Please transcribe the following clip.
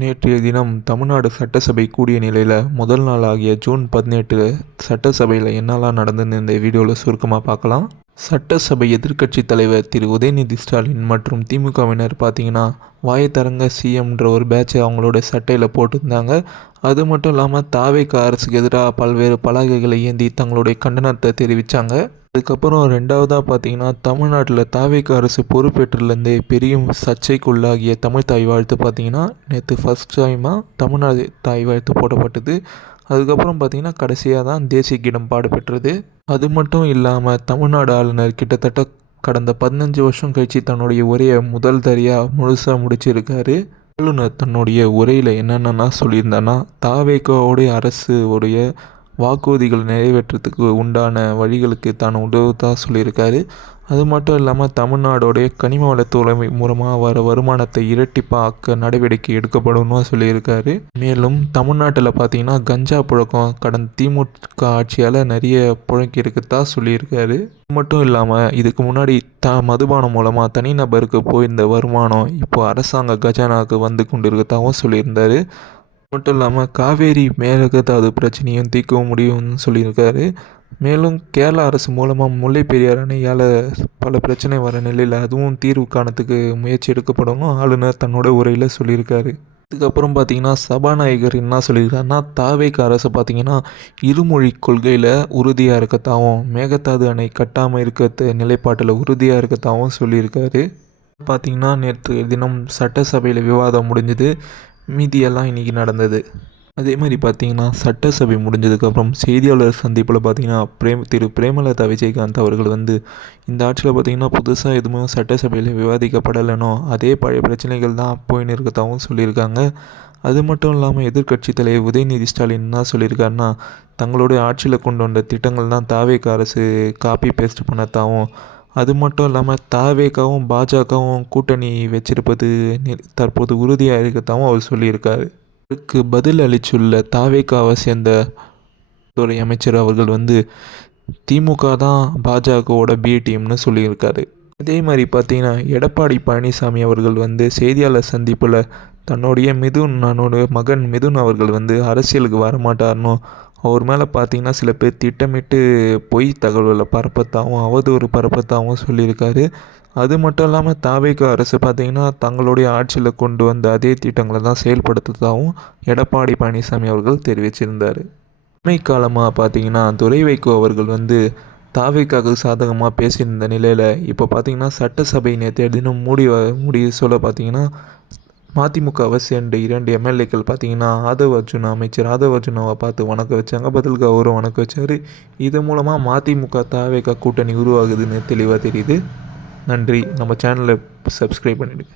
நேற்றைய தினம் தமிழ்நாடு சட்டசபை கூடிய நிலையில் முதல் நாள் ஆகிய ஜூன் 18 சட்டசபையில் என்னெல்லாம் நடந்ததுன்னு இந்த வீடியோவில் சுருக்கமாக பார்க்கலாம். சட்டசபை எதிர்க்கட்சித் தலைவர் திரு உதயநிதி ஸ்டாலின் மற்றும் திமுகவினர் பார்த்தீங்கன்னா வாயத்தரங்க சிஎம்ன்ற ஒரு பேட்சை அவங்களோட சட்டையில் போட்டிருந்தாங்க. அது மட்டும் இல்லாமல் தாவேகா அரசுக்கு எதிராக பல்வேறு பலகைகளை ஏந்தி தங்களுடைய கண்டனத்தை தெரிவித்தாங்க. அதுக்கப்புறம் ரெண்டாவதாக பார்த்தீங்கன்னா தமிழ்நாட்டில் தாவேகா அரசு பொறுப்பேற்றிலேருந்தே பெரிய சர்ச்சைக்குள்ளாகிய தமிழ் தாய் வாழ்த்து பார்த்தீங்கன்னா நேற்று ஃபஸ்ட் டைமாக தமிழ்நாடு தாய் வாழ்த்து போடப்பட்டது. அதுக்கப்புறம் பார்த்தீங்கன்னா கடைசியாக தான் தேசிய கீதம் பாடப்பெற்றது. அது மட்டும் இல்லாமல் தமிழ்நாடு ஆளுநர் கிட்டத்தட்ட கடந்த 15 வருஷம் கழித்து தன்னுடைய உரையை முதல் தரியாக முழுசாக முடிச்சிருக்காரு. ஆளுநர் தன்னுடைய உரையில் என்னென்னா சொல்லியிருந்தான்னா தாவேகாவுடைய அரசு உடைய வாக்குறுதிகள் நிறைவேற்றத்துக்கு உண்டான வழிகளுக்கு தான் உதவுதா சொல்லியிருக்காரு. அது மட்டும் இல்லாமல் தமிழ்நாடோடைய கனிம வளத்துறை மூலமாக வர வருமானத்தை இரட்டிப்பாக்க நடவடிக்கை எடுக்கப்படும் சொல்லியிருக்காரு. மேலும் தமிழ்நாட்டில் பார்த்தீங்கன்னா கஞ்சா புழக்கம் கடந்த திமுக ஆட்சியால் நிறைய புழக்கி இருக்குதா சொல்லியிருக்காரு. அது மட்டும் இல்லாமல் இதுக்கு முன்னாடி மதுபானம் மூலமாக தனிநபருக்கு போயிருந்த வருமானம் இப்போ அரசாங்க கஜானாவுக்கு வந்து கொண்டு இருக்கதாகவும் சொல்லியிருந்தார். மட்டும் இல்லாமல் காவேரி மேகதாது பிரச்சனையும் தீர்க்கவும் முடியும்னு சொல்லியிருக்காரு. மேலும் கேரளா அரசு மூலமாக முல்லை பெரியார் அணையால் பல பிரச்சனை வர நிலையில் அதுவும் தீர்வு காணத்துக்கு முயற்சி எடுக்கப்படணும் ஆளுநர் தன்னோட உரையில் சொல்லியிருக்காரு. அதுக்கப்புறம் பார்த்திங்கன்னா சபாநாயகர் என்ன சொல்லியிருக்காருன்னா தாவேகா அரசு பார்த்திங்கன்னா இருமொழி கொள்கையில் உறுதியாக இருக்கத்தாவும் மேகதாது அணை கட்டாமல் இருக்கிற நிலைப்பாட்டில் உறுதியாக இருக்கத்தாவும் சொல்லியிருக்காரு. பார்த்திங்கன்னா நேற்று தினம் சட்டசபையில் விவாதம் முடிஞ்சது. மீதியெல்லாம் இன்றைக்கி நடந்தது. அதே மாதிரி பார்த்திங்கன்னா சட்டசபை முடிஞ்சதுக்கப்புறம் செய்தியாளர் சந்திப்பில் பார்த்திங்கன்னா திரு பிரேமலதா விஜயகாந்த் அவர்கள் இந்த ஆட்சியில் பார்த்திங்கன்னா புதுசாக எதுவும் சட்டசபையில் விவாதிக்கப்படலைனோ அதே பழைய பிரச்சனைகள் தான் போயின்னு இருக்கதாகவும் சொல்லியிருக்காங்க. அது மட்டும் இல்லாமல் எதிர்க்கட்சி தலைவர் உதயநிதி ஸ்டாலின் என்ன சொல்லியிருக்காருன்னா தங்களுடைய ஆட்சியில் கொண்டு வந்த திட்டங்கள் தான் தாவேகா அரசு காப்பி பேஸ்ட் பண்ணதாகவும் அது மட்டும் இல்லாமல் தாவேகாவும் பாஜகவும் கூட்டணி வச்சிருப்பது தற்போது உறுதியாக இருக்கதாகவும் அவர் சொல்லியிருக்காரு. இதுக்கு பதில் அளித்துள்ள தாவேகாவை சேர்ந்த துறை அமைச்சர் அவர்கள் திமுக தான் பாஜகவோட பி டீம்னு சொல்லியிருக்காரு. அதே மாதிரி பார்த்தீங்கன்னா எடப்பாடி பழனிசாமி அவர்கள் செய்தியாளர் சந்திப்பில் தன்னுடைய மகன் மிதுன் அவர்கள் அரசியலுக்கு வரமாட்டார்னோ அவர் மேலே பார்த்தீங்கன்னா சில பேர் திட்டமிட்டு பொய் தகவல்களை பரப்பத்தாகவும் அவதூறு பரப்பத்தாகவும் சொல்லியிருக்காரு. அது மட்டும் இல்லாமல் தாவேகா அரசு பார்த்திங்கன்னா தங்களுடைய ஆட்சியில் கொண்டு வந்த அதே திட்டங்களை தான் செயல்படுத்துறதாகவும் எடப்பாடி பழனிசாமி அவர்கள் தெரிவிச்சிருந்தார். அண்மை காலமாக பார்த்திங்கன்னா துரை வைகோ அவர்கள் தாவேகாவுக்கு சாதகமாக பேசியிருந்த நிலையில் இப்போ பார்த்திங்கன்னா சட்டசபை நேற்று தினம் மூடி சொல்ல பார்த்திங்கன்னா மதிமுகவை சேர்ந்த 2 எம்எல்ஏக்கள் பார்த்திங்கன்னா அமைச்சர் ஆதவ் அர்ஜுனாவை பார்த்து வணக்கம் வச்சாங்க. பதிலுக்கு அவரும் வணக்கம் வச்சார். இது மூலமாக மதிமுக தாவேகா கூட்டணி உருவாகுதுன்னு தெளிவாக தெரியுது. நன்றி. நம்ம சேனலை சப்ஸ்கிரைப் பண்ணிவிடுங்க.